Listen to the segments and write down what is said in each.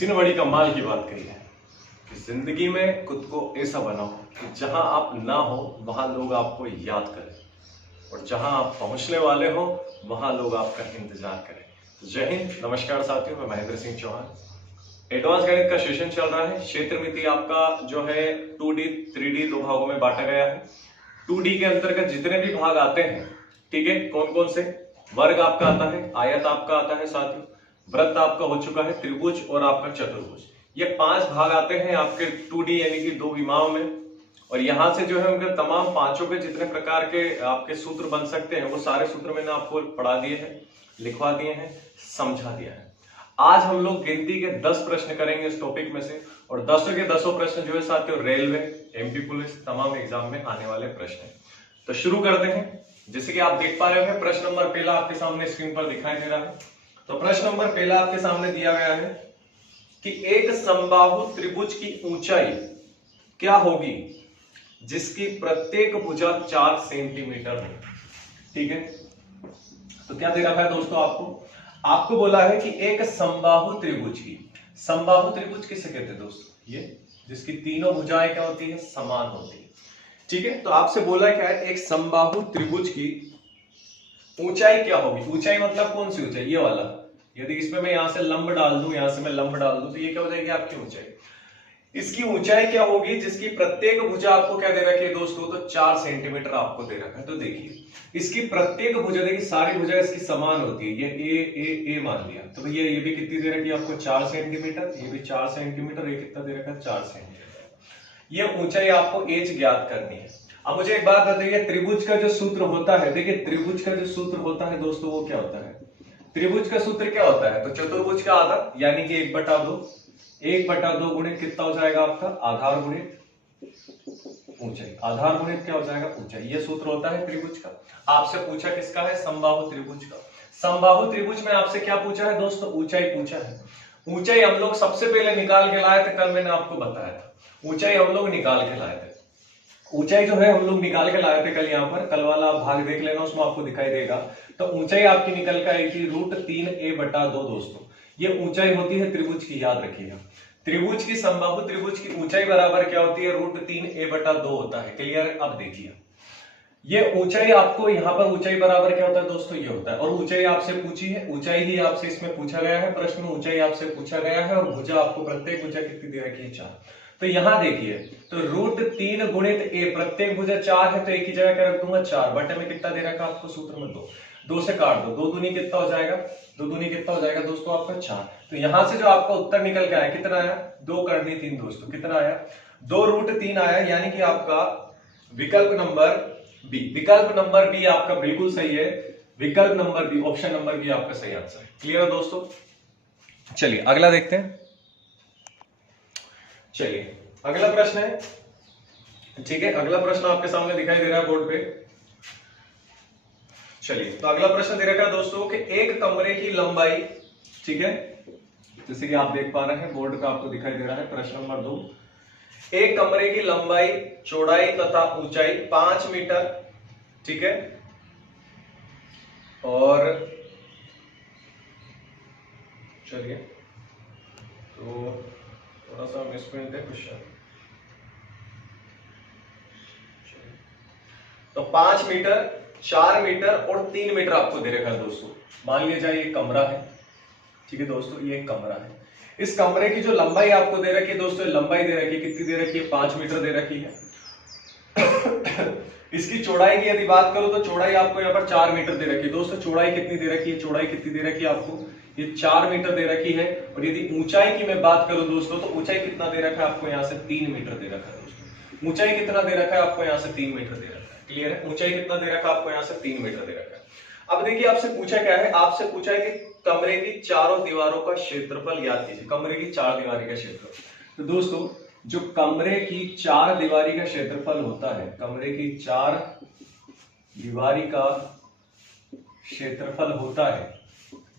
किसी ने बड़ी कमाल की बात कही है कि जिंदगी में खुद को ऐसा बनाओ कि जहां आप ना हो वहां लोग आपको याद करें, और जहां आप पहुंचने वाले हो वहां लोग आपका इंतजार करें। तो जय हिंद, नमस्कार साथियों, मैं महेंद्र सिंह चौहान। एडवांस गणित का सेशन चल रहा है। क्षेत्र मिति आपका जो है 2D 3D दो भागों में बांटा गया है। 2D के अंतर्गत जितने भी भाग आते हैं, ठीक है, कौन कौन से? वर्ग आपका आता है, आयत आपका आता है साथियों, वृत्त आपका हो चुका है, त्रिभुज और आपका चतुर्भुज। ये 5 भाग आते हैं आपके 2D यानी कि दो विमाओं में। और यहां से जो है उनके तमाम पांचों के जितने प्रकार के आपके सूत्र बन सकते हैं वो सारे सूत्र मैंने आपको पढ़ा दिए हैं, लिखवा दिए हैं, समझा दिया है। आज हम लोग गिनती के 10 प्रश्न करेंगे इस टॉपिक में से, और 10 के 10 प्रश्न जो है साथियों रेलवे, एमपी पुलिस तमाम एग्जाम में आने वाले प्रश्न हैं। तो शुरू करते हैं। जैसे कि आप देख पा रहे हो, प्रश्न नंबर पहला आपके सामने स्क्रीन पर दिखाई दे रहा है। तो प्रश्न नंबर पहला आपके सामने दिया गया है कि एक समबाहु त्रिभुज की ऊंचाई क्या होगी जिसकी प्रत्येक भुजा 4 सेंटीमीटर हो। ठीक है, तो क्या दे रखा है दोस्तों? आपको बोला है कि एक समबाहु त्रिभुज की, समबाहु त्रिभुज किसे कहते हैं दोस्तों? ये जिसकी तीनों भुजाएं क्या होती है? समान होती है। ठीक है, तो आपसे बोला क्या है? एक समबाहु त्रिभुज की ऊंचाई क्या होगी? ऊंचाई मतलब कौन सी ऊंचाई? ये वाला। यदि इसमें मैं यहां से लंब डाल दूं, यहां से मैं लंब डाल दूं, तो ये क्या हो जाएगी आपकी ऊंचाई। इसकी ऊंचाई क्या होगी जिसकी प्रत्येक भुजा आपको क्या दे रखी है दोस्तों? तो 4 सेंटीमीटर आपको दे रखा है। तो देखिए, इसकी प्रत्येक भुजा, देखिए सारी भुजा इसकी समान होती है। ये ए मान लिया, तो भैया ये भी कितनी दे रखी है आपको? 4 सेंटीमीटर। ये भी 4 सेंटीमीटर, ये कितना दे रखा है? 4 सेंटीमीटर। ये ऊंचाई आपको एच ज्ञात करनी है। अब मुझे एक बात बताइए, त्रिभुज का जो सूत्र होता है, देखिए त्रिभुज का जो सूत्र होता है दोस्तों वो क्या होता है? त्रिभुज का सूत्र क्या होता है? तो चतुर्भुज का आधा यानी कि 1/2। 1/2 गुणित कितना हो जाएगा आपका? आधार गुणित ऊंचाई। आधार गुणित क्या हो जाएगा? ऊंचाई। ये सूत्र होता है त्रिभुज का। आपसे पूछा किसका है? समबाहु त्रिभुज का। समबाहु त्रिभुज में आपसे क्या पूछा है दोस्तों? ऊंचाई पूछा है। ऊंचाई हम लोग सबसे पहले निकाल के लाए थे, कल मैंने आपको बताया था। ऊंचाई हम लोग निकाल के लाए थे। ऊंचाई जो है हम लोग निकाल के लाए थे कल। यहाँ पर कल वाला भाग देख लेना, उसमें आपको दिखाई देगा। तो ऊंचाई आपकी निकल कर आएगी √3a/2 दोस्तों। ये ऊंचाई होती है त्रिभुज की, याद रखिएगा। त्रिभुज की, समबाहु त्रिभुज की ऊंचाई बराबर क्या होती है? √3a/2 होता है। क्लियर? अब देखिए, ये ऊंचाई आपको यहाँ पर ऊंचाई बराबर क्या होता है दोस्तों? ये होता है। और ऊंचाई आपसे पूछी है, ऊंचाई ही आपसे इसमें पूछा गया है, प्रश्न में ऊंचाई आपसे पूछा गया है। और भुजा आपको, प्रत्येक भुजा कितनी दे रखी है? 4। तो यहां देखिए, तो √3 गुणित a, प्रत्येक भुजा 4 है तो एक ही जगह क्या रख दूंगा? 4 बटे में कितना दे रखा आपको सूत्र में? 2। 2 से काट दो, 2 दूनी कितना हो जाएगा? 2 दूनी कितना हो जाएगा दोस्तों आपका? 4। तो यहां से जो आपका उत्तर निकल के आया, कितना आया? 2 करनी 3 दोस्तों। कितना आया? 2√3 आया, यानी कि आपका विकल्प नंबर बी, विकल्प नंबर बी आपका बिल्कुल सही है। विकल्प number B, option number B आपका सही आंसर है। क्लियर है दोस्तों? चलिए अगला देखते हैं। चलिए अगला प्रश्न है। ठीक है, अगला प्रश्न आपके सामने दिखाई दे रहा है बोर्ड पे। चलिए, तो अगला प्रश्न दे रखा है दोस्तों कि एक कमरे की लंबाई, ठीक है, जैसे कि आप देख पा रहे हैं बोर्ड पे आपको दिखाई दे रहा है प्रश्न नंबर 2। एक कमरे की लंबाई, चौड़ाई तथा ऊंचाई 5 मीटर, ठीक है, और चलिए तो थोड़ा सा मिसप्रिंट है क्वेश्चन। तो 5 मीटर, 4 मीटर और 3 मीटर आपको दे रखा है दोस्तों। मान लिया जाए ये कमरा है, ठीक है दोस्तों, ये कमरा है। इस कमरे की जो लंबाई आपको दे रखी है दोस्तों, लंबाई दे रखी है, कितनी दे रखी है? 5 मीटर दे रखी है। इसकी चौड़ाई की यदि बात करूं तो चौड़ाई आपको यहाँ पर 4 मीटर दे रखी है दोस्तों। चौड़ाई कितनी दे रखी है? चौड़ाई कितनी दे रखी है आपको? ये 4 मीटर दे रखी है। और यदि ऊंचाई की मैं बात करूं दोस्तों, तो ऊंचाई कितना दे रखा है आपको? यहाँ से 3 मीटर दे रखा है दोस्तों। ऊंचाई कितना दे रखा है आपको? यहाँ से 3 मीटर दे रखा है। क्लियर है? ऊंचाई कितना दे रखा है आपको? यहाँ से 3 मीटर दे रखा है। अब देखिए, आपसे पूछा क्या है? आपसे पूछा है कि कमरे की चारों दीवारों का क्षेत्रफल याद कीजिए। कमरे की 4 दीवारी का क्षेत्रफल। तो दोस्तों, जो कमरे की 4 दीवारी का क्षेत्रफल होता है, कमरे की 4 दीवारी का क्षेत्रफल होता है,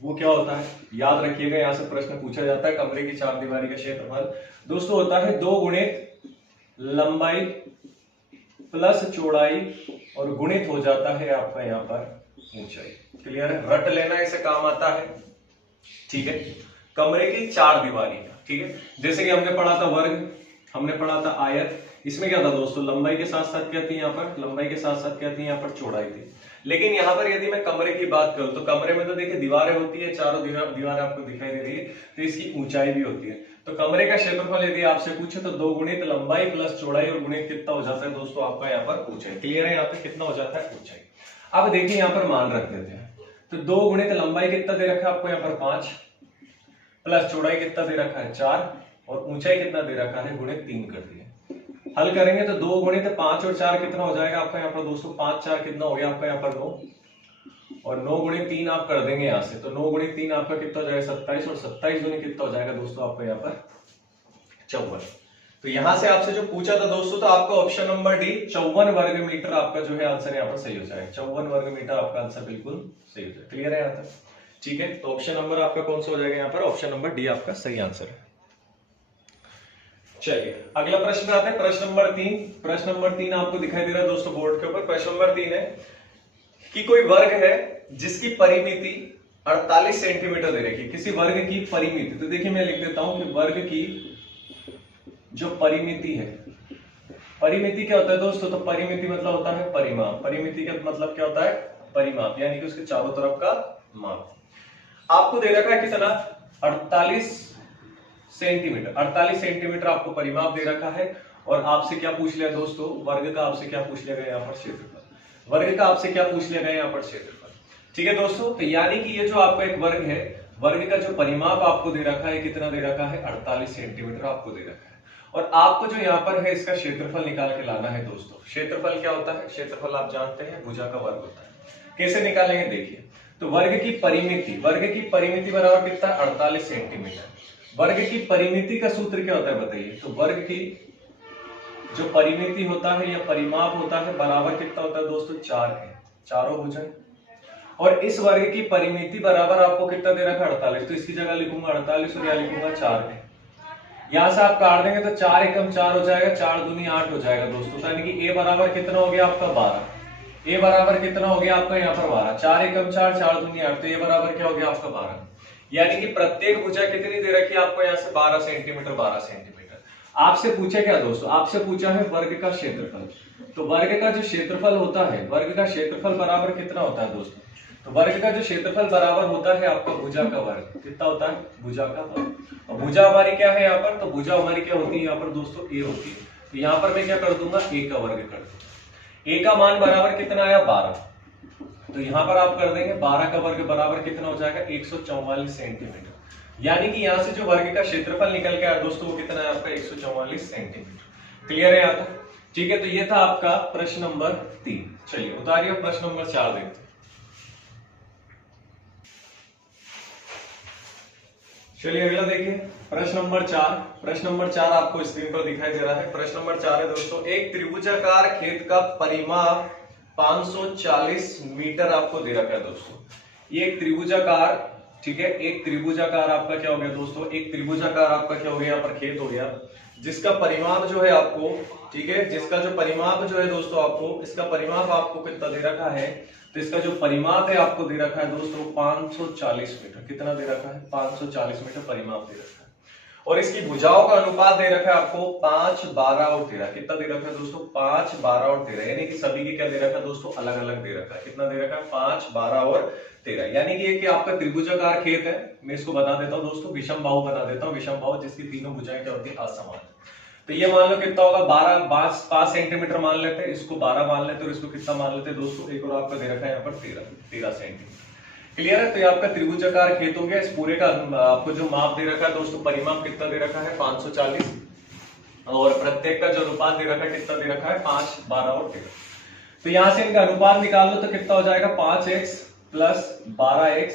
वो क्या होता है? याद रखिएगा, यहां से प्रश्न पूछा जाता है। कमरे की 4 दीवारी का क्षेत्रफल दोस्तों होता है 2 गुणित लंबाई प्लस चौड़ाई और गुणित हो जाता है आपका यहाँ पर ऊंचाई। क्लियर है? रट लेना, इसे काम आता है। ठीक है, कमरे की 4 दीवारी का, ठीक है। जैसे कि हमने पढ़ा था वर्ग, हमने पढ़ा था आयत, इसमें क्या था दोस्तों, लंबाई के साथ साथ क्या थी यहाँ पर, लंबाई के साथ साथ क्या थी यहाँ पर, चौड़ाई थी। लेकिन यहाँ पर यदि मैं कमरे की बात करूं तो कमरे में तो देखिए दीवारें होती है, चारों दीवारें आपको दिखाई दे रही है, तो इसकी ऊंचाई भी होती है। तो कमरे का क्षेत्रफल यदि आपसे पूछे तो 2 गुणित लंबाई प्लस चौड़ाई और गुणित कितना हो जाता है दोस्तों आपका यहाँ पर ऊंचाई। क्लियर है, यहाँ पे कितना हो जाता है ऊंचाई। अब देखिए यहाँ पर मान रख देते हैं, तो 2 गुणित लंबाई कितना दे रखा है आपको यहाँ पर 5 प्लस चौड़ाई कितना दे रखा है 4 और ऊंचाई कितना दे रखा है गुणित 3 कर दिया। हल करेंगे तो 2 गुणित 5 और 4 कितना हो जाएगा आपका यहाँ पर दोस्तों, 5 4 कितना हो गया आपका यहाँ पर 9 और 9 गुणित 3 आप कर देंगे यहाँ से, तो 9 गुणित 3 आपका कितना हो जाएगा 27 और 27 गुणित कितना हो जाएगा दोस्तों आपका यहाँ पर 54। तो यहां से आपसे जो पूछा था दोस्तों, तो आपका ऑप्शन नंबर डी 54 वर्ग मीटर आपका जो है आंसर यहाँ पर सही हो जाएगा। 54 वर्ग मीटर आपका आंसर बिल्कुल सही हो जाएगा। क्लियर है यहाँ तक, ठीक है। तो ऑप्शन नंबर आपका कौन सा हो जाएगा यहाँ पर, ऑप्शन नंबर डी आपका सही आंसर है। चलिए अगला प्रश्न आते हैं, प्रश्न नंबर 3। प्रश्न नंबर 3 आपको दिखाई दे रहा है दोस्तों बोर्ड के ऊपर। प्रश्न नंबर 3 है कि कोई वर्ग है जिसकी परिमिति 48 सेंटीमीटर दे रखी है। किसी वर्ग की परिमिति, तो देखिए मैं लिख देता हूं कि वर्ग की जो परिमिति है, परिमिति क्या होता है दोस्तों, तो परिमिति मतलब होता है परिमाप। परिमिति का मतलब क्या होता है, परिमाप, यानी कि उसके चारों तरफ का माप। आपको दे रखा है कितना, 48 सेंटीमीटर। 48 सेंटीमीटर आपको परिमाप दे रखा है और आपसे क्या पूछ लिया दोस्तों, वर्ग का आपसे क्या पूछ लिया गया यहाँ पर क्षेत्रफल। वर्ग का आपसे क्या पूछ लिया गया यहाँ पर क्षेत्रफल, ठीक है दोस्तों। तो यानी कि ये जो आपका एक वर्ग है, वर्ग का जो परिमाप आपको दे रखा है, कितना दे रखा है 48 सेंटीमीटर आपको दे रखा है। और आपको जो यहाँ पर है इसका क्षेत्रफल निकाल के लाना है दोस्तों। क्षेत्रफल क्या होता है, क्षेत्रफल आप जानते हैं भुजा का वर्ग होता है। कैसे निकालेंगे देखिए, तो वर्ग की परिमिति बराबर कितना, 48 सेंटीमीटर। वर्ग की परिमिति का सूत्र क्या होता है बताइए, तो वर्ग की जो परिमिति होता है या परिमाप होता है बराबर कितना होता है दोस्तों, 4 है, चारों भुजाएं। और इस वर्ग की परिमिति बराबर आपको कितना दे रखा है 48, तो इसकी जगह लिखूंगा 48 और यहां लिखूंगा 4 है। यहां से आप काट देंगे तो 4 एकम 4 हो जाएगा, 4 दूनी 8 हो जाएगा दोस्तों। तो यानी कि a बराबर कितना हो गया आपका 12। a बराबर कितना हो गया आपका यहाँ पर 12, 4 एकम 4 4 दूनी 8, तो a बराबर क्या हो गया आपका 12। यानी कि प्रत्येक भुजा कितनी दे रखी है आपको यहाँ से 12 सेंटीमीटर 12 सेंटीमीटर। आपसे पूछा क्या दोस्तों, आपसे पूछा है वर्ग का क्षेत्रफल। तो वर्ग का जो क्षेत्रफल होता है, वर्ग का क्षेत्रफल बराबर कितना होता है दोस्तों, तो वर्ग का जो क्षेत्रफल बराबर होता है आपका भुजा का वर्ग। कितना होता है, भुजा का वर्ग। और भुजा हमारी क्या है यहाँ पर, तो भुजा हमारी क्या होती है यहाँ पर दोस्तों, a होती है। तो यहाँ पर मैं क्या कर दूंगा, a का वर्ग कर दूंगा। a का मान बराबर कितना आया 12, तो यहाँ पर आप कर देंगे 12 का वर्ग बराबर कितना हो जाएगा 144 सेंटीमीटर। यानी कि यहाँ से जो वर्ग का क्षेत्रफल निकल के आया दोस्तों वो कितना है आपका 144 सेंटीमीटर। क्लियर है यहाँ तक, ठीक है। तो ये था आपका प्रश्न नंबर 3। चलिए उतारिए प्रश्न नंबर 4 देखते हैं। चलिए अगला देखिए प्रश्न नंबर 4। प्रश्न नंबर 4 आपको स्क्रीन पर दिखाई दे रहा है। प्रश्न नंबर 4 है दोस्तों, एक त्रिभुजाकार खेत का परिमाप 540 मीटर आपको दे रखा है दोस्तों। ये एक त्रिभुजाकार, ठीक है, एक त्रिभुजाकार आपका क्या हो गया दोस्तों, एक त्रिभुजाकार आपका क्या हो गया, यहाँ पर खेत हो गया, जिसका परिमाप जो है आपको, ठीक है, जिसका जो परिमाप जो है दोस्तों आपको, इसका परिमाप आपको कितना दे रखा है, तो इसका जो परिमाप है आपको दे रखा है दोस्तों 540 मीटर। कितना दे रखा है, 540 मीटर परिमाप दे रखा है। और इसकी भुजाओं का अनुपात दे रखा है आपको 5 12 और 13। कितना दे रखा है दोस्तों, 5 12 और 13, यानी कि सभी की क्या दे रखा है दोस्तों, अलग अलग दे रखा है। कितना दे रखा है, 5 12 और 13। यानी कि ये कि आपका त्रिभुजाकार खेत है। मैं इसको बता देता हूँ दोस्तों, विषम बाहु बना देता हूँ, विषम बाहु जिसकी तीनों भुजाएं क्या होती है, असमान। तो ये मान लो कितना होगा 5 सेंटीमीटर मान लेते हैं, इसको 12 मान लेते हैं और इसको कितना मान लेते हैं दोस्तों, एक और आपका दे रखा है यहाँ पर 13 सेंटीमीटर। क्लियर है। तो ये आपका त्रिभुजाकार खेत हो गया। इस पूरे का आपको जो माप दे रखा है दोस्तों, परिमाप कितना दे रखा है 540 और प्रत्येक का जो अनुपात दे रखा है कितना दे रखा है 5 12 और 13। तो यहां से इनका अनुपात निकाल लो तो कितना हो जाएगा 5x प्लस 12x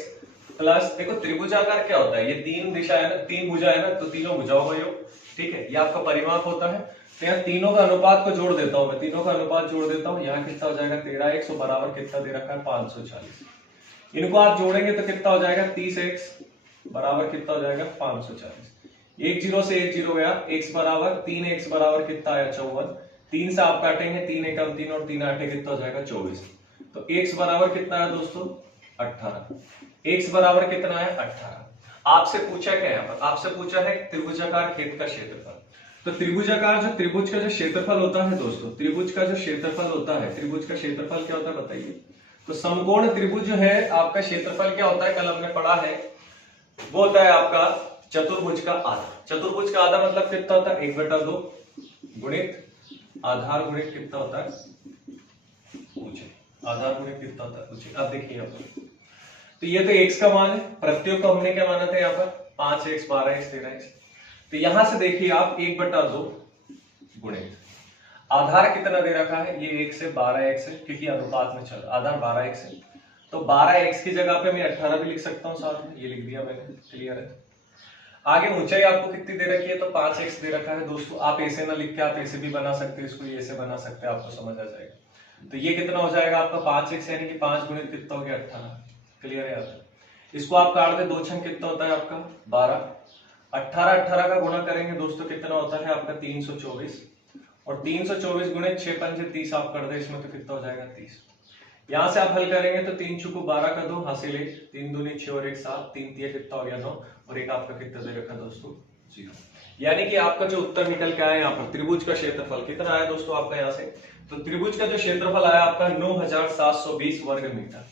प्लस, देखो त्रिभुजाकार क्या होता है, ये 3 दिशा है ना, 3 भुजा है ना, तो तीनों भुजाओं का योग, ठीक है, ये आपका परिमाप होता है। तो यहाँ तीनों का अनुपात को जोड़ देता हूं मैं, तीनों का अनुपात जोड़ देता हूं। यहाँ कितना हो जाएगा 13x और बराबर कितना दे रखा है 540। इनको आप जोड़ेंगे तो कितना हो जाएगा 30x बराबर कितना हो जाएगा 540। 1 0 से 1 0 गया, x बराबर 3x बराबर कितना आया 54। 3 से आप काटेंगे 3 एकम 3 और 3 8 कितना हो जाएगा 24। तो x बराबर कितना है दोस्तों 18। x बराबर कितना है 18। आपसे पूछा क्या यहाँ पर, आपसे पूछा है त्रिभुजाकार खेत का क्षेत्रफल। तो त्रिभुजाकार जो त्रिभुज का जो क्षेत्रफल होता है दोस्तों, त्रिभुज का जो क्षेत्रफल होता है, त्रिभुज का क्षेत्रफल क्या होता है बताइए। तो समकोण त्रिभुज जो है आपका क्षेत्रफल क्या होता है, कल हमने पढ़ा है, वो होता है आपका चतुर्भुज का आधा। चतुर्भुज का आधा मतलब कितना होता है, 1/2 गुणित आधार गुणित कितना होता है, ऊंचाई। आधार गुणित कितना होता है, ऊंचाई। अब देखिए यहाँ पर, तो ये तो x का मान है, प्रत्येक को हमने क्या माना था यहाँ पर 5x 12x 13x। तो यहां से देखिए आप 1/2 गुणित आधार कितना दे रखा है, ये 1 से 12x है, क्योंकि अनुपात में चल आधार 12x है, तो 12x की जगह पे मैं 18 भी लिख सकता हूँ साथ में, ये लिख दिया मैंने, क्लियर है। आगे ऊंचाई आपको कितनी दे रखी है, तो 5x दे रखा है दोस्तों। आप ऐसे ना लिख के आप ऐसे भी बना सकते हो, इसको ऐसे बना सकते हैं, आपको समझ आ जाएगा। तो ये कितना हो जाएगा आपका 5x, यानी कि 5 गुणित कितना हो गया 18, क्लियर है आता। इसको आप काट दे, 2 छंग कितना होता है आपका 12, 18 का गुणा करेंगे दोस्तों कितना होता है आपका 324, और 324 गुणित 6 पंजे 30 आप कर दे इसमें, तो कितना हो जाएगा 30। यहां से आप हल करेंगे तो 3 चुको 12 का 2 हासिल 1, 3 दूनी 6 और 1 7, 3 तिया कितना हो गया 9, और एक आपका कितना दे रखा दोस्तों 0। यानी कि आपका जो उत्तर निकल के आया यहाँ पर त्रिभुज का क्षेत्रफल कितना आया दोस्तों आपका यहाँ से, तो त्रिभुज का जो क्षेत्रफल आया आपका 9720 वर्ग मीटर।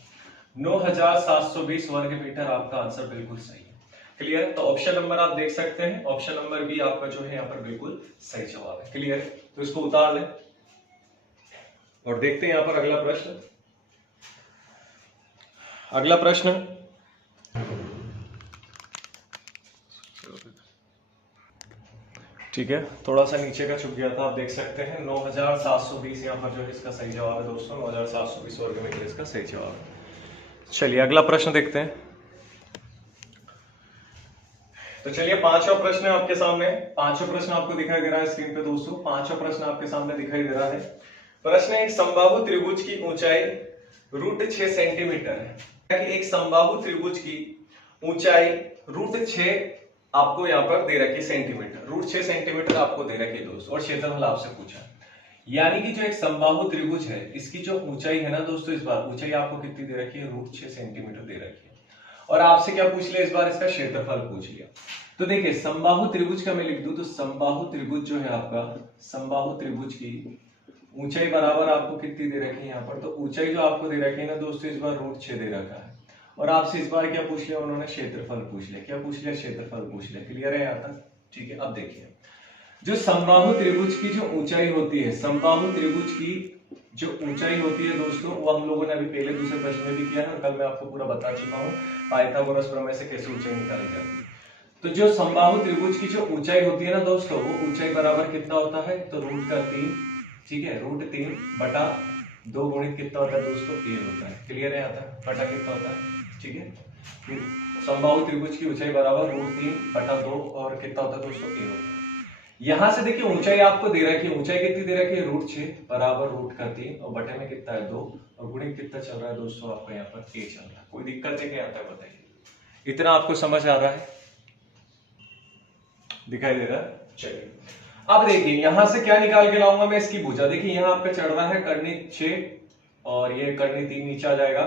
9720 वर्ग मीटर आपका आंसर बिल्कुल सही है, क्लियर है। तो ऑप्शन नंबर आप देख सकते हैं, ऑप्शन नंबर बी आपका जो है यहाँ पर बिल्कुल सही जवाब है, क्लियर है। तो इसको उतार लें और देखते हैं यहाँ पर अगला प्रश्न। अगला प्रश्न, ठीक है, थोड़ा सा नीचे का छुप गया था, आप देख सकते हैं 9720 यहाँ पर जो है इसका सही जवाब है दोस्तों, 9720 वर्ग मीटर इसका सही जवाब है। चलिए अगला प्रश्न देखते हैं। तो चलिए पांचवा प्रश्न है आपके सामने, पांचवा प्रश्न आपको दिखाई दे रहा है स्क्रीन पे दोस्तों, पांचवा प्रश्न आपके सामने दिखाई दे रहा है। प्रश्न है, एक समबाहु त्रिभुज की ऊंचाई √6 सेंटीमीटर है। एक समबाहु त्रिभुज की ऊंचाई √6 आपको यहाँ पर दे रखी सेंटीमीटर, √6 सेंटीमीटर आपको दे रखी दोस्तों, और क्षेत्रफल आपसे पूछा। यानी कि जो एक समबाहु त्रिभुज है इसकी जो ऊंचाई है ना दोस्तों, इस बार ऊंचाई आपको कितनी दे रखी है, √6 सेंटीमीटर दे रखी है, और आपसे क्या पूछ लिया इस बार, इसका क्षेत्रफल पूछ लिया। तो देखिए समबाहु त्रिभुज का मैं लिख दूं, तो समबाहु त्रिभुज जो है आपका, समबाहु त्रिभुज की ऊंचाई बराबर आपको कितनी दे रखी है यहाँ पर, तो ऊंचाई जो आपको दे रखी है ना दोस्तों इस बार √6 दे रखा है, और आपसे इस बार क्या पूछ लिया उन्होंने, क्षेत्रफल पूछ लिया। क्या पूछ लिया, क्षेत्रफल पूछ लिया, क्लियर है यहाँ तक, ठीक है। अब देखिए जो समबाहु त्रिभुज की जो ऊंचाई होती है, समबाहु त्रिभुज की जो ऊंचाई होती है दोस्तों, वो हम लोगों ने अभी पहले दूसरे प्रश्न में भी किया है, और कल मैं आपको पूरा बता चुका हूँ पाइथागोरस प्रमेय से कैसे ऊंचाई निकाली जाती है। तो जो समबाहु त्रिभुज की जो ऊंचाई होती है ना दोस्तों, वो ऊंचाई बराबर कितना होता है, तो √3, ठीक है, √3/2 गुणित कितना होता है दोस्तों, a होता है, क्लियर है यहाँ तक, बटा कितना होता है, ठीक है। समबाहु त्रिभुज की ऊंचाई बराबर √3/2 और कितना होता है दोस्तों, a होता है। यहां से देखिए ऊंचाई आपको दे रखी है, ऊंचाई कितनी दे रखी है, √6 बराबर √3 और बटे में कितना है 2, और गुणित कितना चल रहा है दोस्तों आपका यहाँ पर a चल रहा है। कोई दिक्कत है क्या यहाँ तक बताइए, इतना आपको समझ आ रहा है, दिखाई दे रहा है। चलिए अब देखिए यहां से क्या निकाल के लाऊंगा मैं, इसकी भुजा। देखिए यहाँ आपका चढ़ रहा है कर्णी 6 और ये कर्णी 3 नीचे आ जाएगा,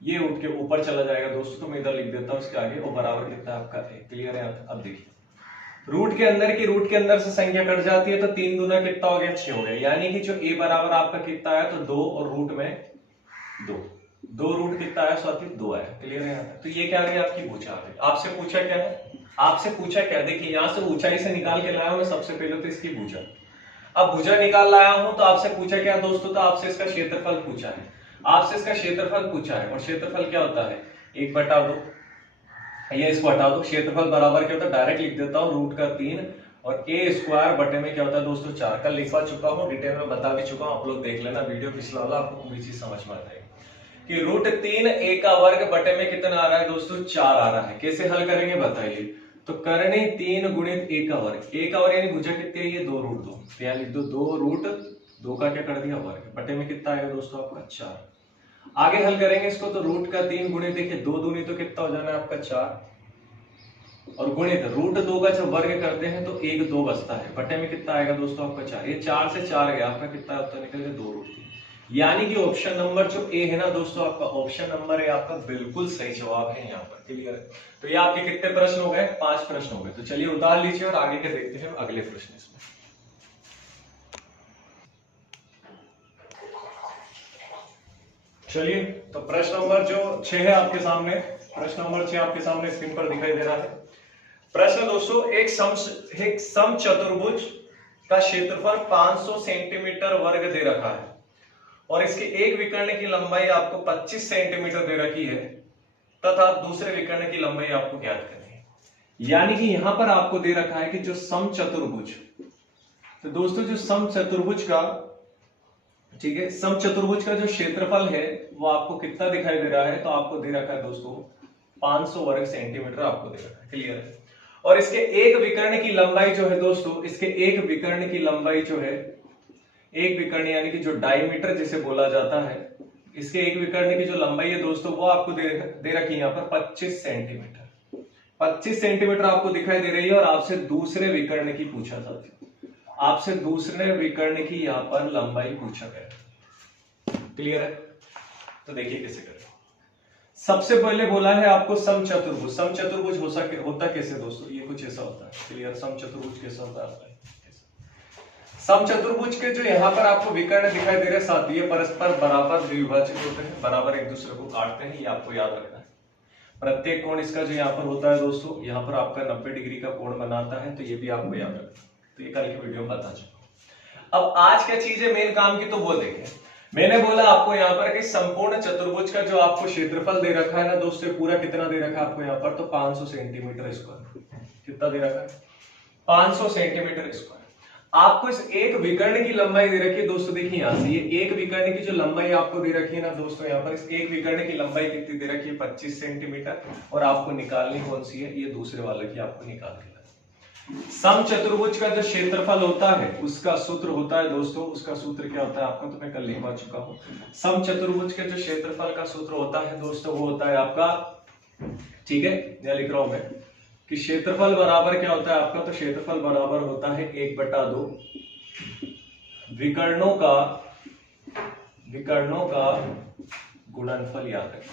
ये उठ के ऊपर चला जाएगा दोस्तों, तो मैं इधर लिख देता हूँ इसके आगे, और बराबर कितना है आपका a, क्लियर है। अब देखिए रूट के अंदर से संख्या कट जाती है, तो 3 दूना कितना हो गया, 6 हो गया, यानी कि जो a बराबर आपका कितना आया, तो 2 और रूट में 2 रूट कितना आया साथी, 2 आया, क्लियर है। तो ये क्या आ गई आपकी भुजा आ गई। आपसे पूछा क्या है, आपसे पूछा क्या, देखिए यहां से ऊंचाई से निकाल के लाया हूं मैं सबसे पहले तो इसकी भुजा। अब भुजा निकाल लाया हूं तो आपसे पूछा क्या दोस्तों, तो आपसे इसका क्षेत्रफल पूछा है, आपसे इसका क्षेत्रफल पूछा है, और क्षेत्रफल क्या होता है 1/2, ये इसको हटा दो, क्षेत्रफल बराबर क्या होता है, डायरेक्ट लिख देता हूँ √3 और a² बटे में क्या होता है दोस्तों 4, कल लिखवा चुका हूँ, डिटेल में बता भी चुका हूँ, आप लोग देख लेना वीडियो पिछला वाला, आपको पूरी चीज समझ में आ जाएगी कि √3 a का वर्ग बटे में कितना आ रहा है दोस्तों 4 आ रहा है। कैसे हल करेंगे बताइए, तो कर्णी 3 गुणित a का वर्ग, a का वर्ग यानी भुजा कितनी है, ये 2√2, तो यहाँ लिख दो 2√2 का क्या कर दिया वर्ग, बटे में कितना आएगा दोस्तों आपका 4। आगे हल करेंगे इसको, तो √3 गुणित, देखिए 2 दूनी तो कितना हो जाना है आपका 4, और गुणित √2 का जब वर्ग करते हैं तो 1 2 बचता है, बटे में कितना आएगा दोस्तों आपका 4, ये 4 से 4 गया आपका कितना होता है निकल गया 2√3। यानी कि ऑप्शन नंबर जो ए है ना दोस्तों, आपका ऑप्शन नंबर ए आपका बिल्कुल सही जवाब है यहाँ पर। क्लियर है? तो ये आपके कितने प्रश्न हो गए? 5 प्रश्न हो गए। तो चलिए उतार लीजिए और आगे के देखते हैं अगले प्रश्न इसमें। चलिए, तो प्रश्न नंबर जो 6 है आपके सामने, प्रश्न नंबर 6 आपके सामने स्क्रीन पर दिखाई दे रहा है। प्रश्न दोस्तों, एक समचतुर्भुज का क्षेत्रफल 500 सेंटीमीटर वर्ग दे रखा है और इसके एक विकर्ण की लंबाई आपको 25 सेंटीमीटर दे रखी है तथा दूसरे विकर्ण की लंबाई आपको ज्ञात करनी है। यानी कि यहां पर आपको दे रखा है कि जो समचतुर्भुज, तो दोस्तों जो समचतुर्भुज का, ठीक है, समचतुर्भुज का जो क्षेत्रफल है वो आपको कितना दिखाई दे रहा है? तो आपको दे रखा है दोस्तों 500 वर्ग सेंटीमीटर आपको दे रखा है। क्लियर है? और इसके एक विकर्ण की लंबाई जो है दोस्तों, इसके एक विकर्ण की लंबाई जो है, एक विकर्ण यानी कि जो डायमीटर जिसे बोला जाता है, इसके एक विकर्ण की जो लंबाई है दोस्तों वो आपको दे रखी है यहाँ पर 25 सेंटीमीटर। 25 सेंटीमीटर आपको दिखाई दे रही है और आपसे दूसरे विकर्ण की पूछा जाता है, आपसे दूसरे विकर्ण की यहाँ पर लंबाई पूछा गया। क्लियर है? तो देखिए कैसे करें। सबसे पहले बोला है आपको समचतुर्भुज। समचतुर्भुज होता कैसे दोस्तों? ये कुछ ऐसा होता है। क्लियर? समचतुर्भुज कैसा होता है? समचतुर्भुज के जो यहाँ पर आपको विकर्ण दिखाई दे रहे साथ, ये परस्पर बराबर द्विभाजित होते हैं, बराबर एक दूसरे को काटते हैं। ये आपको याद रखना है। प्रत्येक कोण इसका जो यहाँ पर होता है दोस्तों, यहाँ पर आपका 90 डिग्री का कोण बनाता है। तो ये भी आपको याद रखना है। तो ये कल की वीडियो में बता चुका। अब आज क्या चीज है मेन काम की, तो वो देखें। मैंने बोला आपको यहाँ पर कि संपूर्ण चतुर्भुज का जो आपको क्षेत्रफल दे रखा है ना दोस्तों, पूरा कितना दे रखा है आपको यहाँ पर? तो 500 सेंटीमीटर स्क्वायर। कितना दे रखा है? 500 सेंटीमीटर स्क्वायर। आपको इस एक विकर्ण की लंबाई दे रखी है दोस्तों। देखिए यहाँ से ये एक विकर्ण की जो लंबाई आपको दे रखी है ना दोस्तों, यहाँ पर इस एक विकर्ण की लंबाई कितनी दे रखी है? 25 सेंटीमीटर। और आपको निकालनी कौन सी है? ये दूसरे वाले की आपको निकाल के समचतुर्भुज का जो क्षेत्रफल होता है उसका सूत्र होता है दोस्तों, उसका सूत्र क्या होता है आपका? तो मैं कल लिखवा चुका हूं। समचतुर्भुज के जो क्षेत्रफल का सूत्र होता है दोस्तों, वो होता है आपका, ठीक है, यह लिख रहा हूं मैं कि क्षेत्रफल बराबर क्या होता है आपका? तो क्षेत्रफल बराबर होता है 1/2 विकर्णों का गुणनफल। याद रखें,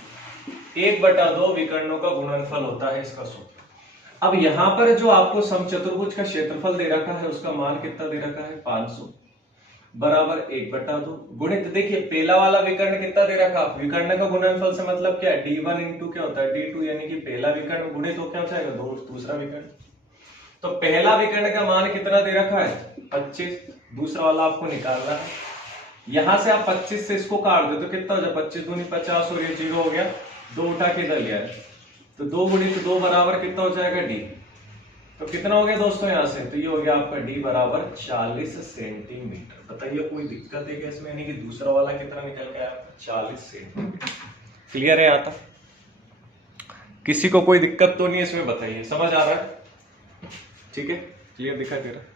1/2 विकर्णों का गुणनफल होता है इसका सूत्र। अब यहां पर जो आपको समचतुर्भुज का क्षेत्रफल दे रखा है उसका मान कितना दे रखा है? 500 बराबर 1/2 गुणित, देखिए पहला वाला विकर्ण कितना दे रखा है? विकर्ण का गुणनफल से मतलब क्या है? d1 इंटू क्या होता है? d2, यानी कि पहला विकर्ण गुणित हो क्या हो जाएगा? दूसरा विकर्ण। तो पहला विकर्ण का मान कितना दे रखा है? 25। दूसरा वाला आपको निकालना है। यहां से आप 25 से इसको काट दो तो कितना हो जाए? 25 दूनी 50 और ये 0 हो गया। 2 उठा के इधर लिया है तो 2 गुणित 2 बराबर कितना हो जाएगा? d। तो कितना हो गया दोस्तों यहाँ से? तो ये हो गया आपका d बराबर 40 सेंटीमीटर। बताइए कोई दिक्कत है क्या इसमें? यानी कि दूसरा वाला कितना निकल गया? 40 सेंटीमीटर। क्लियर है यहाँ तक? किसी को कोई दिक्कत तो नहीं है इसमें? बताइए, समझ आ रहा है? ठीक है, क्लियर दिखाई दे रहा है?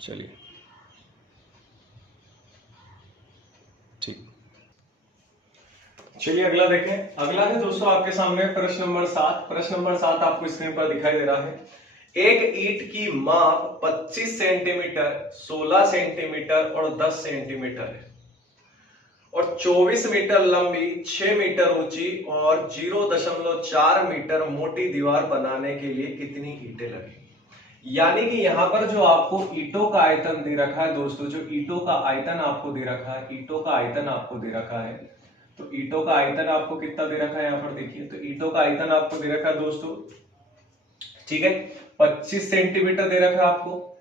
चलिए ठीक, चलिए अगला देखें। अगला है दोस्तों आपके सामने प्रश्न नंबर 7। प्रश्न नंबर 7 आपको स्क्रीन पर दिखाई दे रहा है। एक ईंट की माप 25 सेंटीमीटर, 16 सेंटीमीटर और 10 सेंटीमीटर है और 24 मीटर लंबी, 6 मीटर ऊंची और 0.4 मीटर मोटी दीवार बनाने के लिए कितनी ईंटें लगेंगी? यानी कि यहां पर जो आपको ईंटों का आयतन दे रखा है दोस्तों, जो ईंटों का आयतन आपको दे रखा है, ईंटों का आयतन आपको दे रखा है, तो ईंटों का आयतन आपको कितना दे रखा है यहाँ पर? देखिए, तो ईंटों का आयतन आपको दे रखा है दोस्तों, ठीक है, 25 सेंटीमीटर दे रखा है आपको।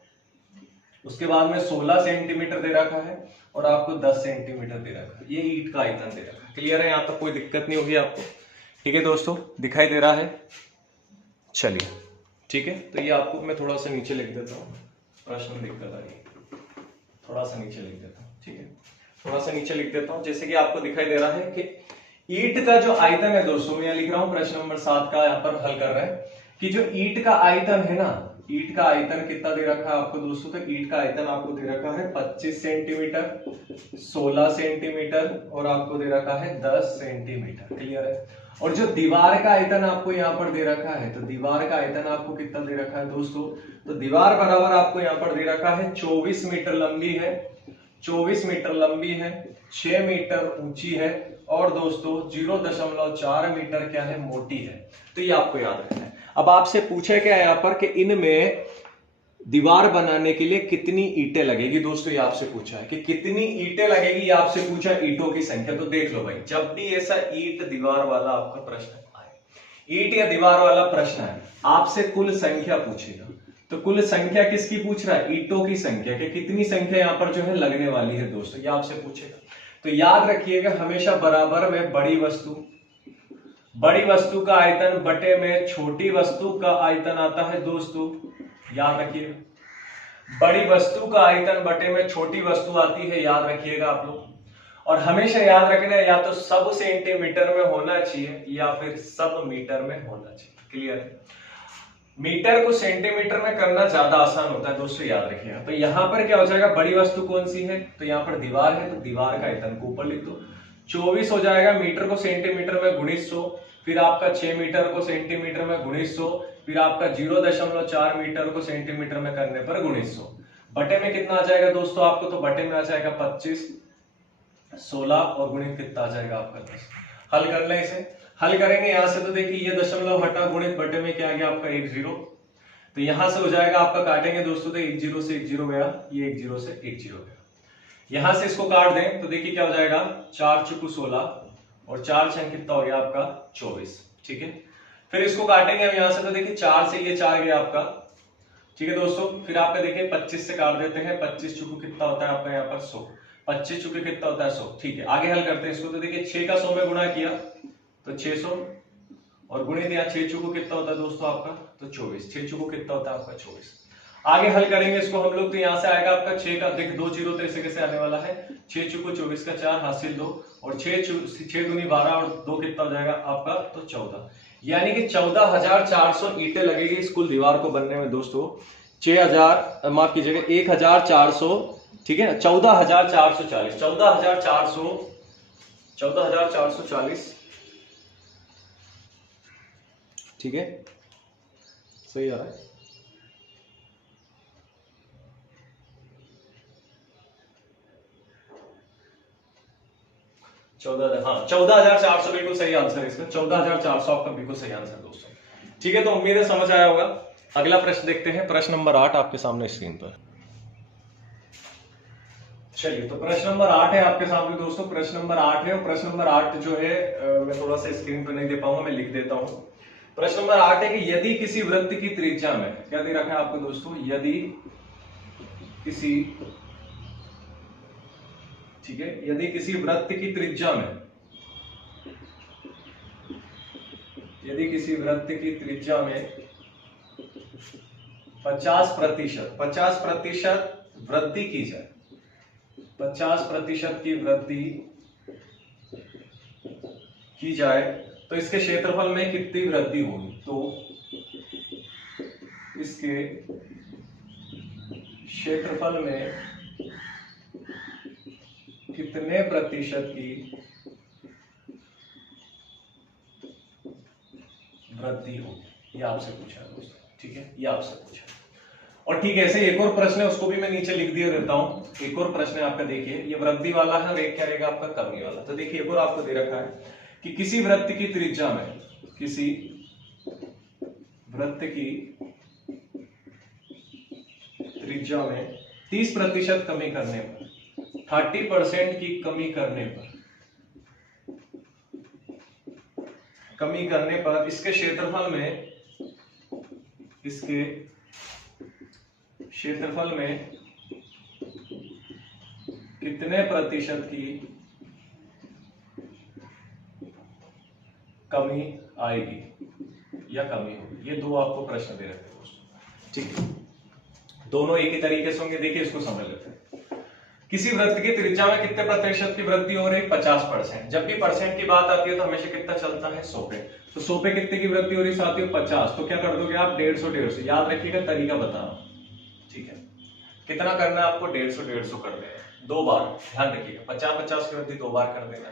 उसके बाद में 16 सेंटीमीटर दे रखा है और आपको 10 सेंटीमीटर दे रखा है। ये ईंट का आयतन दे रखा है। क्लियर है? यहाँ तक कोई दिक्कत नहीं होगी आपको? ठीक है दोस्तों, दिखाई दे रहा है? चलिए ठीक है, तो ये आपको मैं थोड़ा सा नीचे लिख देता हूँ, प्रश्न में दिक्कत आ रही, थोड़ा सा नीचे लिख देता हूँ। ठीक है, थोड़ा सा नीचे लिख देता हूँ। जैसे कि आपको दिखाई दे रहा है कि ईंट का जो आयतन है दोस्तों, मैं लिख रहा हूँ प्रश्न नंबर 7 का यहाँ पर हल कर रहे हैं कि जो ईंट का आयतन है ना ईंट का आयतन कितना दे रखा है आपको दोस्तों, तो ईंट का आयतन आपको दे रखा है 25 सेंटीमीटर, 16 सेंटीमीटर और आपको दे रखा है 10 सेंटीमीटर। क्लियर है। और जो दीवार का आयतन आपको यहाँ पर दे रखा है, तो दीवार का आयतन आपको कितना दे रखा है दोस्तों, तो दीवार बराबर आपको यहाँ पर दे रखा है 24 मीटर लंबी है, 24 मीटर लंबी है, 6 मीटर ऊंची है और दोस्तों 0.4 मीटर क्या है, मोटी है। तो ये आपको याद रखना है। अब आपसे पूछा क्या है यहाँ पर कि इनमें दीवार बनाने के लिए कितनी ईंटें लगेगी दोस्तों, ये आपसे पूछा है कि कितनी ईंटें लगेगी, ये आपसे पूछा ईंटों की संख्या। तो देख लो भाई, जब भी ऐसा ईंट दीवार वाला आपका प्रश्न आए, ईंट या दीवार वाला प्रश्न है, आपसे कुल संख्या पूछेगा। तो कुल संख्या किसकी पूछ रहा है, ईंटों की संख्या, कि कितनी संख्या यहाँ पर जो है लगने वाली है दोस्तों, ये आपसे पूछेगा। तो याद रखिएगा हमेशा बराबर में बड़ी वस्तु का आयतन बटे में छोटी वस्तु का आयतन आता है दोस्तों, याद रखिएगा। बड़ी वस्तु का आयतन बटे में छोटी वस्तु आती है, याद रखिएगा आप लोग। और हमेशा याद रखना है, या तो सब सेंटीमीटर में होना चाहिए या फिर सब मीटर में होना चाहिए। क्लियर है। मीटर को सेंटीमीटर में करना ज्यादा आसान होता है दोस्तों, याद रखिएगा। तो यहां पर क्या हो जाएगा, बड़ी वस्तु कौन सी है, तो यहाँ पर दीवार है, तो दीवार का आयतन को ऊपर लिख दो। 24 हो जाएगा, मीटर को सेंटीमीटर में गुणित 100, फिर आपका 6 मीटर को सेंटीमीटर में गुणित 100, फिर आपका 0.4 मीटर को सेंटीमीटर में करने पर गुणित 100। बटे में कितना आ जाएगा दोस्तों आपको, तो बटे में आ जाएगा 25, 16 और गुणित कितना आ जाएगा आपका 10। हल कर ले इसे, हल करेंगे यहां से, तो देखिए ये दशमलव हटा, गुणित बटे में क्या आ गया आपका 1 0। तो यहां से हो जाएगा आपका, काटेंगे दोस्तों तो 1 0 से 1 0 गया, ये 1 0 से 1 0 गया। यहां से इसको काट दें तो देखिए क्या हो जाएगा, 4 चुकू 16 और 4 छंग कितना हो गया आपका 24। ठीक है। फिर इसको काटेंगे हम यहां से, तो देखिए 4 से ये 4 गया आपका। ठीक है दोस्तों। फिर आपका देखिए 25 से काट देते हैं, 25 चुकू कितना होता है आपका यहाँ पर 100, 25 चुके कितना होता है 100। ठीक है, आगे हल करते हैं इसको। तो देखिए 6 का 100 में गुणा किया तो 600 और गुणित यहाँ 6 चुको कितना होता है दोस्तों आपका, तो 24। 6 चुको कितना होता है आपका 24। आगे हल करेंगे इसको हम लोग, तो यहाँ से आएगा आपका 6 का, देखिए 2 0 तो ऐसे कैसे आने वाला है, 6 चुको 24 का 4 हासिल 2 और 6 दूनी 12 और 2 कितना हो जाएगा आपका, तो 14। यानी कि 14,400 ईंटें लगेगी इस कुल दीवार को बनने में दोस्तों। 6000 माफ कीजिएगा 1400, ठीक है, 14,440, 14,440। ठीक है, सही आ रहा है। हाँ 14,400 बिल्कुल सही आंसर है इसका, 14,400 आपका बिल्कुल सही आंसर दोस्तों। ठीक है, तो उम्मीद है समझ आया होगा। अगला प्रश्न देखते हैं, प्रश्न नंबर 8 आपके सामने स्क्रीन पर। चलिए, तो प्रश्न नंबर 8 है आपके सामने दोस्तों, प्रश्न नंबर 8 है। और प्रश्न नंबर 8 जो है मैं थोड़ा सा स्क्रीन पर नहीं दे पाऊंगा, मैं लिख देता हूं। प्रश्न नंबर 8 है कि यदि किसी वृत्त की त्रिज्या में, क्या दे रखा है आपको दोस्तों, यदि किसी, ठीक है, यदि किसी वृत्त की त्रिज्या में, यदि किसी वृत्त की त्रिज्या में 50% वृद्धि की जाए, 50% की वृद्धि की जाए, तो इसके क्षेत्रफल में कितनी वृद्धि होगी, तो इसके क्षेत्रफल में कितने प्रतिशत की वृद्धि होगी, ये आपसे पूछा है दोस्तों। ठीक है, ये आपसे पूछा। और ठीक है, ऐसे एक और प्रश्न है, उसको भी मैं नीचे लिख दिया देता हूं। एक और प्रश्न है आपका, देखिए ये वृद्धि वाला है और एक क्या रहेगा आपका कमी वाला। तो देखिए एक और आपको दे रखा है कि किसी वृत्त की त्रिज्या में, किसी वृत्त की त्रिज्या में 30% कमी करने पर, 30% की कमी करने पर, इसके क्षेत्रफल में कितने प्रतिशत की कमी आएगी या कमी होगी। ये दो आपको प्रश्न दे रखे हैं दोस्तों। ठीक है, दोनों एक ही तरीके से होंगे। देखिए इसको समझ लेते हैं। किसी वृत्त की त्रिज्या में कितने प्रतिशत की वृद्धि हो रही है? 50%। जब भी परसेंट की बात आती है तो हमेशा कितना चलता है? 100 पे। तो 100 पे कितने की वृद्धि हो रही है साथियों? 50। तो क्या कर दोगे आप? 150 याद रखिएगा, तरीका बता रहा हूं, ठीक है। कितना करना है आपको? 150 कर देना, 2 बार, ध्यान रखिएगा। 50 की वृद्धि 2 बार कर देना,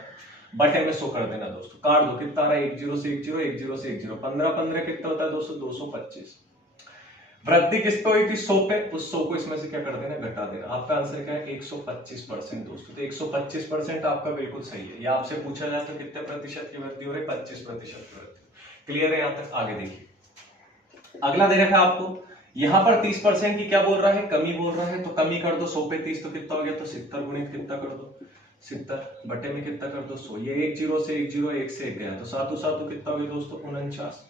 बटे में 100 कर देना दोस्तों। काट दो, कितना आ रहा है? 10 से 10, 10 से 10, 15 कितना होता है दोस्तों? 225। वृद्धि किस पे हुई थी? 100 पे। उस 100 को इसमें से क्या कर देना? घटा देना। आपका आंसर क्या है? 125% दोस्तों। तो 125% आपका बिल्कुल सही है। या आपसे पूछा जाए तो कितने प्रतिशत की वृद्धि हो रही है? 25% की वृद्धि। क्लियर है यहाँ तक? आगे देखिए, अगला दे रखा है आपको, यहाँ पर 30% की क्या बोल रहा है? कमी बोल रहा है। तो कमी कर दो, 100 पे 30 तो कितना हो गया? तो 70 गुणित कितना कर दो? 70 बटे में कितना कर दो? 100। ये 1 0 से 1 0, 1 से 1 गया, तो 7 7 कितना हो गया दोस्तों? 49।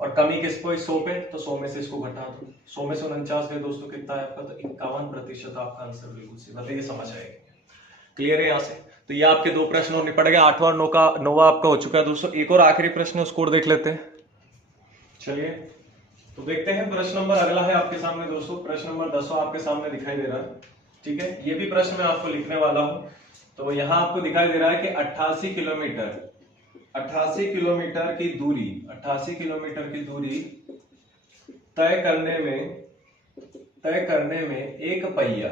और कमी किस पे? 100 पे। तो 100 में से इसको घटा दो, 100 में से 49 गए दोस्तों, कितना है आपका? तो 51% आपका आंसर बिल्कुल सही। बताइए, समझ आएगा? क्लियर है यहाँ से? तो ये आपके 2 प्रश्न और निपट गए। 8वां और 9वां आपका हो चुका है दोस्तों। एक और आखिरी प्रश्न, स्कोर देख लेते हैं। चलिए तो देखते हैं प्रश्न नंबर अगला है आपके सामने दोस्तों। प्रश्न नंबर 10वां आपके सामने दिखाई दे रहा है, ठीक है। ये भी प्रश्न मैं आपको लिखने वाला हूं। तो यहाँ आपको दिखाई दे रहा है कि 88 किलोमीटर की दूरी, 88 किलोमीटर की दूरी तय करने में एक पहिया,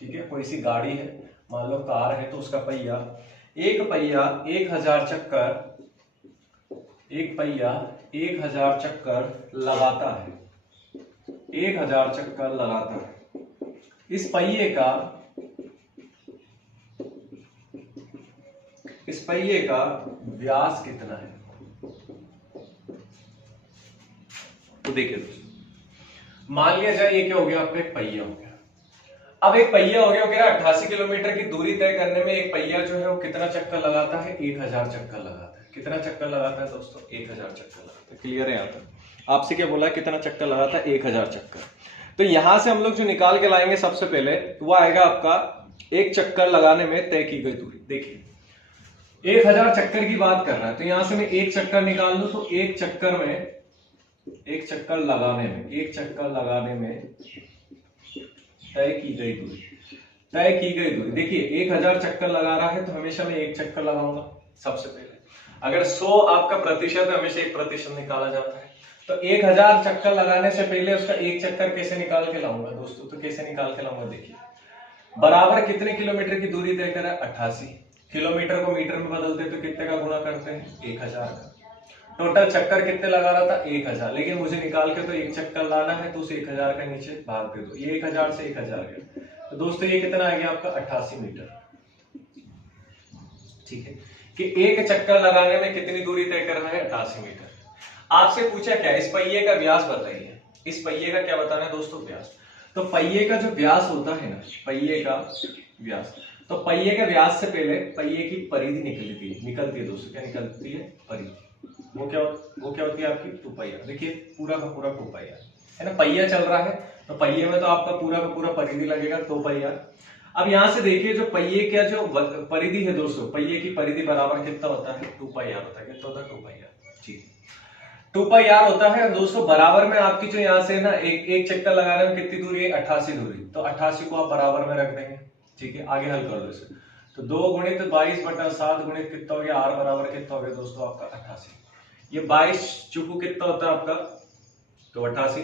ठीक है, कोई सी गाड़ी है, मान लो कार है, तो उसका पहिया 1000 चक्कर लगाता है। 1000 चक्कर लगाता है। इस पहिए का व्यास कितना है? तो देखिए दोस्तों, मान लिया जाए ये क्या हो गया? आपका एक पहिया हो गया। अब एक पहिया हो गया, 88 किलोमीटर की दूरी तय करने में एक पहिया जो है वो कितना चक्कर लगाता है? 1000 चक्कर लगाता है। कितना चक्कर लगाता है दोस्तों? 1000 चक्कर लगाता है। क्लियर है यहाँ तक? आपसे क्या बोला है? कितना चक्कर लगाता है? 1000 चक्कर। तो यहां से हम लोग जो निकाल के लाएंगे सबसे पहले, वो आएगा आपका एक चक्कर लगाने में तय की गई दूरी। देखिए 1000 चक्कर की बात कर रहा है, तो यहां से मैं एक चक्कर निकाल लूं, तो एक चक्कर लगाने में तय की गई दूरी। देखिए 1000 चक्कर लगा रहा है, तो हमेशा मैं एक चक्कर लगाऊंगा सबसे पहले। अगर 100 आपका प्रतिशत है, हमेशा 1% निकाला जाता है। तो 1000 चक्कर लगाने से पहले उसका एक चक्कर कैसे निकाल के लाऊंगा दोस्तों? तो कैसे निकाल के लाऊंगा? देखिए, बराबर कितने किलोमीटर की दूरी तय करा? 88। किलोमीटर को मीटर में बदलते तो कितने का गुणा करते हैं? 1000 का। टोटल चक्कर कितने लगा रहा था? 1000। लेकिन मुझे निकाल के तो एक चक्कर लाना है, तो उस 1000 का नीचे भाग दे दो। ये 1000 से 1000 गया, तो दोस्तों ये कितना आ गया आपका? 88 मीटर। ठीक है, कि एक चक्कर लगाने में कितनी दूरी तय कर रहा है? 88 मीटर। आपसे पूछा क्या? इस पहिए का व्यास बताइए। इस पहिए का क्या बताना है दोस्तों? व्यास। तो पहिए का जो व्यास होता है ना, पहिए का व्यास, तो पहिए के व्यास से पहले पहिए की परिधि निकलती है दोस्तों। क्या निकलती है? परिधि। वो क्या होती है आपकी? 2 पहिया। देखिए पूरा का पूरा 2 पहिया है ना, पहिया चल रहा है, तो पहिए में तो आपका पूरा का पूरा परिधि लगेगा, 2 पहिया। अब यहां से देखिए, जो पहिए का जो परिधि है दोस्तों, पहिए की परिधि बराबर कितना होता है? 2 पाई आर होता है। कितना होता है? 2 पाई आर। ठीक, 2 पाई आर होता है दोस्तों। बराबर में आपकी जो यहाँ से ना एक चक्कर लगाने में कितनी दूरी है? 88 दूरी। तो 88 को आप बराबर में रख देंगे। ठीक है, आगे हल कर लो इसे। तो 2 गुणित 22/7 गुणित कितना हो गया? आर बराबर कितना हो गया दोस्तों? आपका 88। ये 22 चुकू कितना होता है आपका? तो 88,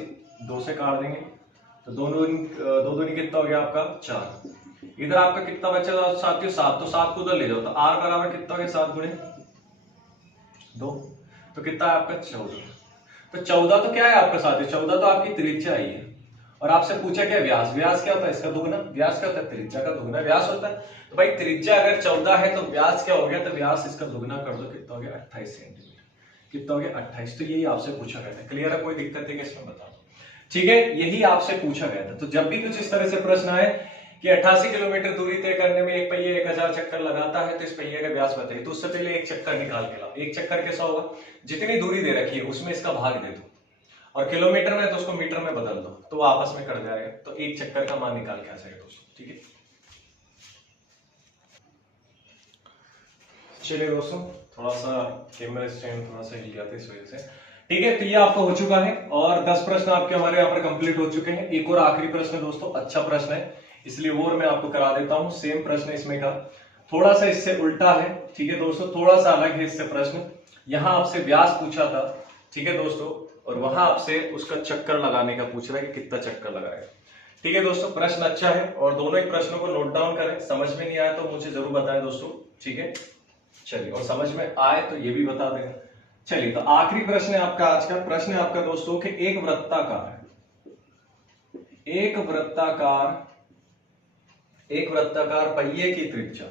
2 से काट देंगे, तो दो दूनी कितना हो गया आपका? 4। इधर आपका कितना बचा साथियों? 7। तो 7 को उधर ले जाओ, तो आर बराबर कितना हो गया? 7 गुणित 2, तो कितना है आपका? 14। तो 14 तो क्या है आपका साथियों? 14 तो आपकी त्रिज्या आई है। और आपसे पूछा क्या? व्यास। व्यास क्या होता है? इसका दुगना। व्यास क्या होता है? त्रिज्या का दुगना व्यास होता है। तो भाई त्रिज्या अगर 14 है, तो व्यास क्या हो गया? तो व्यास इसका दुगना कर दो, कितना हो गया? 28 सेंटीमीटर। कितना हो गया? 28। तो यही आपसे पूछा गया था। क्लियर है? कोई दिक्कत है इसमें? बताओ। ठीक है, यही आपसे पूछा गया था। तो जब भी कुछ इस तरह से प्रश्न आए कि 88 किलोमीटर दूरी तय करने में एक पहिया 1000 चक्कर लगाता है, तो इस पहिए का व्यास बताइए। तो उससे पहले एक चक्कर निकाल के लाओ। एक चक्कर कैसा होगा? जितनी दूरी दे रखी है उसमें इसका भाग दे दो, और किलोमीटर में तो उसको मीटर में बदल दो, तो आपस में कट जाएगा। तो एक चक्कर का मान निकाल के आ जाएगा दोस्तों। ठीक है, चलिए दोस्तों, थोड़ा सा कैमरा स्टैंड थोड़ा सा हिल गया था इस वजह से। ठीक है, तो ये आपका हो चुका है, और 10 प्रश्न आपके हमारे यहाँ पर कंप्लीट हो चुके हैं। एक और आखिरी प्रश्न दोस्तों, अच्छा प्रश्न है, इसलिए वो मैं आपको करा देता हूं। सेम प्रश्न इसमें का थोड़ा सा इससे उल्टा है, ठीक है दोस्तों, थोड़ा सा अलग है इससे प्रश्न। यहां आपसे व्यास पूछा था, ठीक है दोस्तों, और वहां आपसे उसका चक्कर लगाने का पूछ रहा है कि कितना चक्कर लगाएगा। ठीक है दोस्तों, प्रश्न अच्छा है और दोनों ही प्रश्नों को नोट डाउन करें। समझ में नहीं आया तो मुझे जरूर बताएं दोस्तों, ठीक है। चलिए, और समझ में आए तो ये भी बता दें। चलिए, तो आखिरी प्रश्न है आपका आज का। प्रश्न है आपका दोस्तों कि एक वृत्ताकार पहिए की त्रिज्या,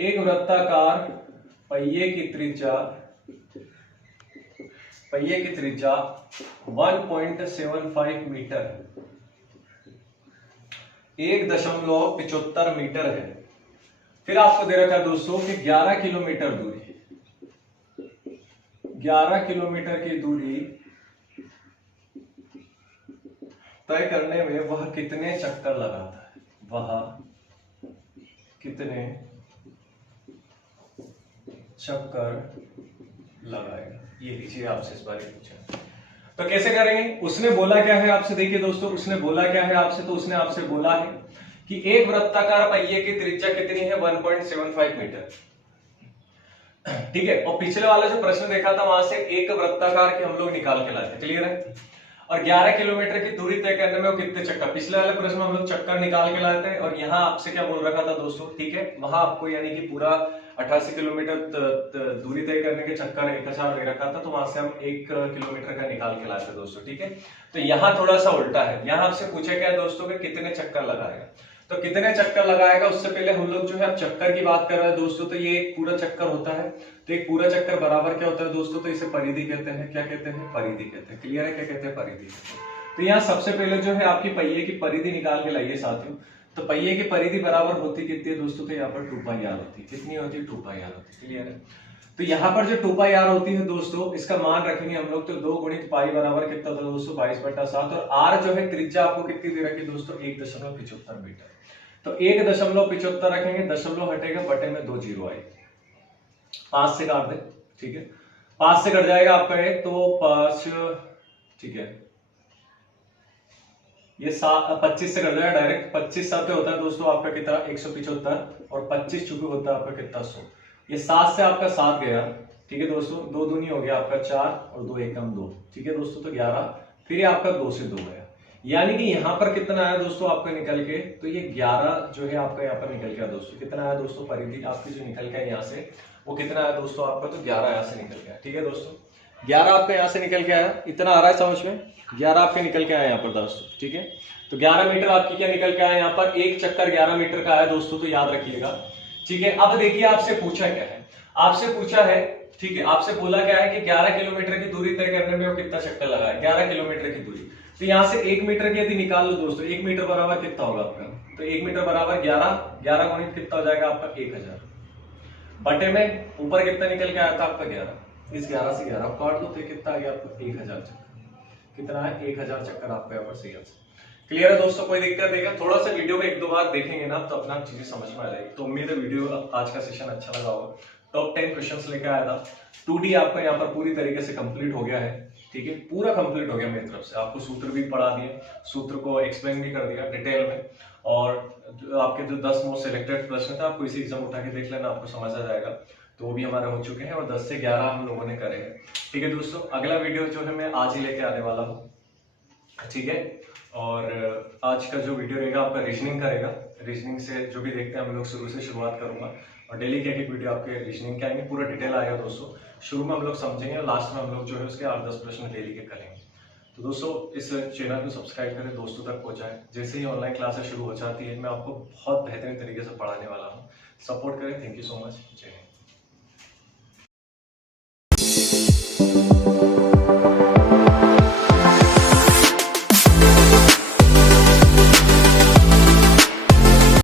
एक वृत्ताकार पहिए की त्रिज्या 1.75 मीटर, 1.75 मीटर है। फिर आपको दे रखा है दोस्तों कि 11 किलोमीटर दूरी, 11 किलोमीटर की दूरी तय करने में वह कितने चक्कर लगाता है, वह कितने चक्कर लगाएगा। ये लीजिए आपसे इस बारे में पूछा। तो कैसे करेंगे, उसने बोला क्या है आपसे, देखिए दोस्तों, उसने बोला क्या है आपसे, तो उसने आपसे बोला है कि एक वृत्ताकार पहिए की त्रिज्या कितनी है, 1.75 मीटर, ठीक है। और पिछले वाला जो प्रश्न देखा था वहां से एक वृत्ताकार के हम लोग निकाल के लाए थे, क्लियर है। और 11 किलोमीटर की दूरी तय करने में वो कितने चक्कर, पिछले वाले प्रश्न में हम लोग चक्कर निकाल के लाए थे, और यहाँ आपसे क्या बोल रखा था दोस्तों, ठीक है, वहां आपको यानी कि पूरा 88 किलोमीटर दूरी तय करने के चक्कर 1000 दे रखा था, तो वहां से हम 1 किलोमीटर का निकाल के लाए थे दोस्तों, ठीक है। तो यहाँ थोड़ा सा उल्टा है, यहाँ आपसे पूछा क्या है दोस्तों कि कितने चक्कर लगाएगा। तो कितने चक्कर लगाएगा, उससे पहले हम लोग जो है अब चक्कर की बात कर रहे हैं दोस्तों, तो ये एक पूरा चक्कर होता है। तो एक पूरा चक्कर बराबर क्या होता है दोस्तों, तो इसे परिधि कहते हैं। क्या कहते हैं, परिधि कहते हैं, क्लियर है, क्या कहते हैं, परिधि कहते हैं। तो यहाँ सबसे पहले जो है आपकी पहिए की परिधि निकाल के लाइए साथियों। तो पहिए की परिधि बराबर होती कितनी है दोस्तों, तो यहाँ पर 2πr होती है। कितनी होती है, 2πr होती है, क्लियर है। तो यहाँ पर जो 2πr होती है दोस्तों, इसका मान रखेंगे हम लोग, तो 2 गुणित पाई बराबर कितना होता है दोस्तों, 22/7। और r जो है त्रिज्या आपको कितनी दे रखी दोस्तों, 1.75 मीटर। तो 1.75 रखेंगे, दशमलव हटेगा, बटे में 2 जीरो आएगी, 5 से काट दे, ठीक है, 5 से कट जाएगा आपका एक, तो 5, ठीक है, ये 25 से कट जाएगा डायरेक्ट। 25 7 होता है दोस्तों आपका कितना, 175, और 25 चुके होता है आपका कितना, 100। ये 7 से आपका 7 गया, ठीक है दोस्तों, 2 दूनी हो गया आपका 4, और 2 एकम 2, ठीक है दोस्तों, तो 11। फिर ये आपका 2 से 2 गया, यानी कि यहाँ पर कितना आया दोस्तों आपका निकल के, तो ये 11 जो है आपका यहाँ पर निकल गया दोस्तों। कितना आया दोस्तों, परिधि आपकी जो निकल गया यहाँ से, वो कितना आया दोस्तों आपका, तो 11 यहाँ से निकल गया, ठीक है दोस्तों, 11 आपका यहाँ से निकल के आया। इतना आ रहा है समझ में, 11 आपके निकल के आया यहाँ पर दोस्तों, ठीक है। तो 11 मीटर आपकी क्या निकल के आया यहाँ पर, एक चक्कर 11 मीटर का आया दोस्तों, तो याद रखिएगा, ठीक है। अब देखिए आपसे पूछा क्या है, आपसे पूछा है, ठीक है, आपसे बोला क्या है कि 11 किलोमीटर की दूरी तय करने में वो कितना चक्कर लगाया, 11 किलोमीटर की दूरी। तो यहाँ से 1 मीटर की यदि निकाल लो दोस्तों, 1 मीटर बराबर कितना होगा आपका, तो 1 मीटर बराबर 11 गुणित कितना हो जाएगा आपका, 1000, बटे में ऊपर कितना निकल के आया था आपका 11, इस 11 से 11 काट दो, तो कितना आ गया आपका 1000 चक्कर। कितना है, 1000 चक्कर आपका यहाँ पर सही है। क्लियर है दोस्तों, कोई दिक्कत नहीं है। थोड़ा सा वीडियो में 1-2 बार देखेंगे ना तो अपना चीजें समझ में आ जाएगी। तो उम्मीद है वीडियो आज का सेशन अच्छा लगा होगा। टॉप 10 क्वेश्चंस लेकर आया था। 2D आपका यहाँ पर पूरी तरीके से कंप्लीट हो गया है, ठीक है, पूरा कंप्लीट हो गया मेरी तरफ से। आपको सूत्र भी पढ़ा दिए, सूत्र को एक्सप्लेन भी कर दिया डिटेल में, और आपके जो 10 मोस्ट सिलेक्टेड प्रश्न थे आपको इसी एग्जाम उठा के देख लेना, आपको समझ आ जाएगा। तो वो भी हमारे हो चुके हैं, और 10 से 11 हम लोगों ने करे हैं, ठीक है दोस्तों। अगला वीडियो जो है मैं आज ही लेके आने वाला हूँ, ठीक है। और आज का जो वीडियो रहेगा आपका रीजनिंग का रहेगा। रीजनिंग से जो भी देखते हैं हम लोग शुरू से शुरुआत करूंगा, और डेली के एक वीडियो आपके रीजनिंग के आएंगे, पूरा डिटेल आएगा दोस्तों। शुरू में हम लोग समझेंगे और लास्ट में हम लोग जो है उसके 8-10 प्रश्न डेली के करेंगे। तो दोस्तों इस चैनल को सब्सक्राइब करें, दोस्तों तक पहुंचाएं। जैसे ही ऑनलाइन क्लासेस शुरू हो जाती है मैं आपको बहुत बेहतरीन तरीके से पढ़ाने वाला हूँ। सपोर्ट करें। Thank you so much. जय हिंद।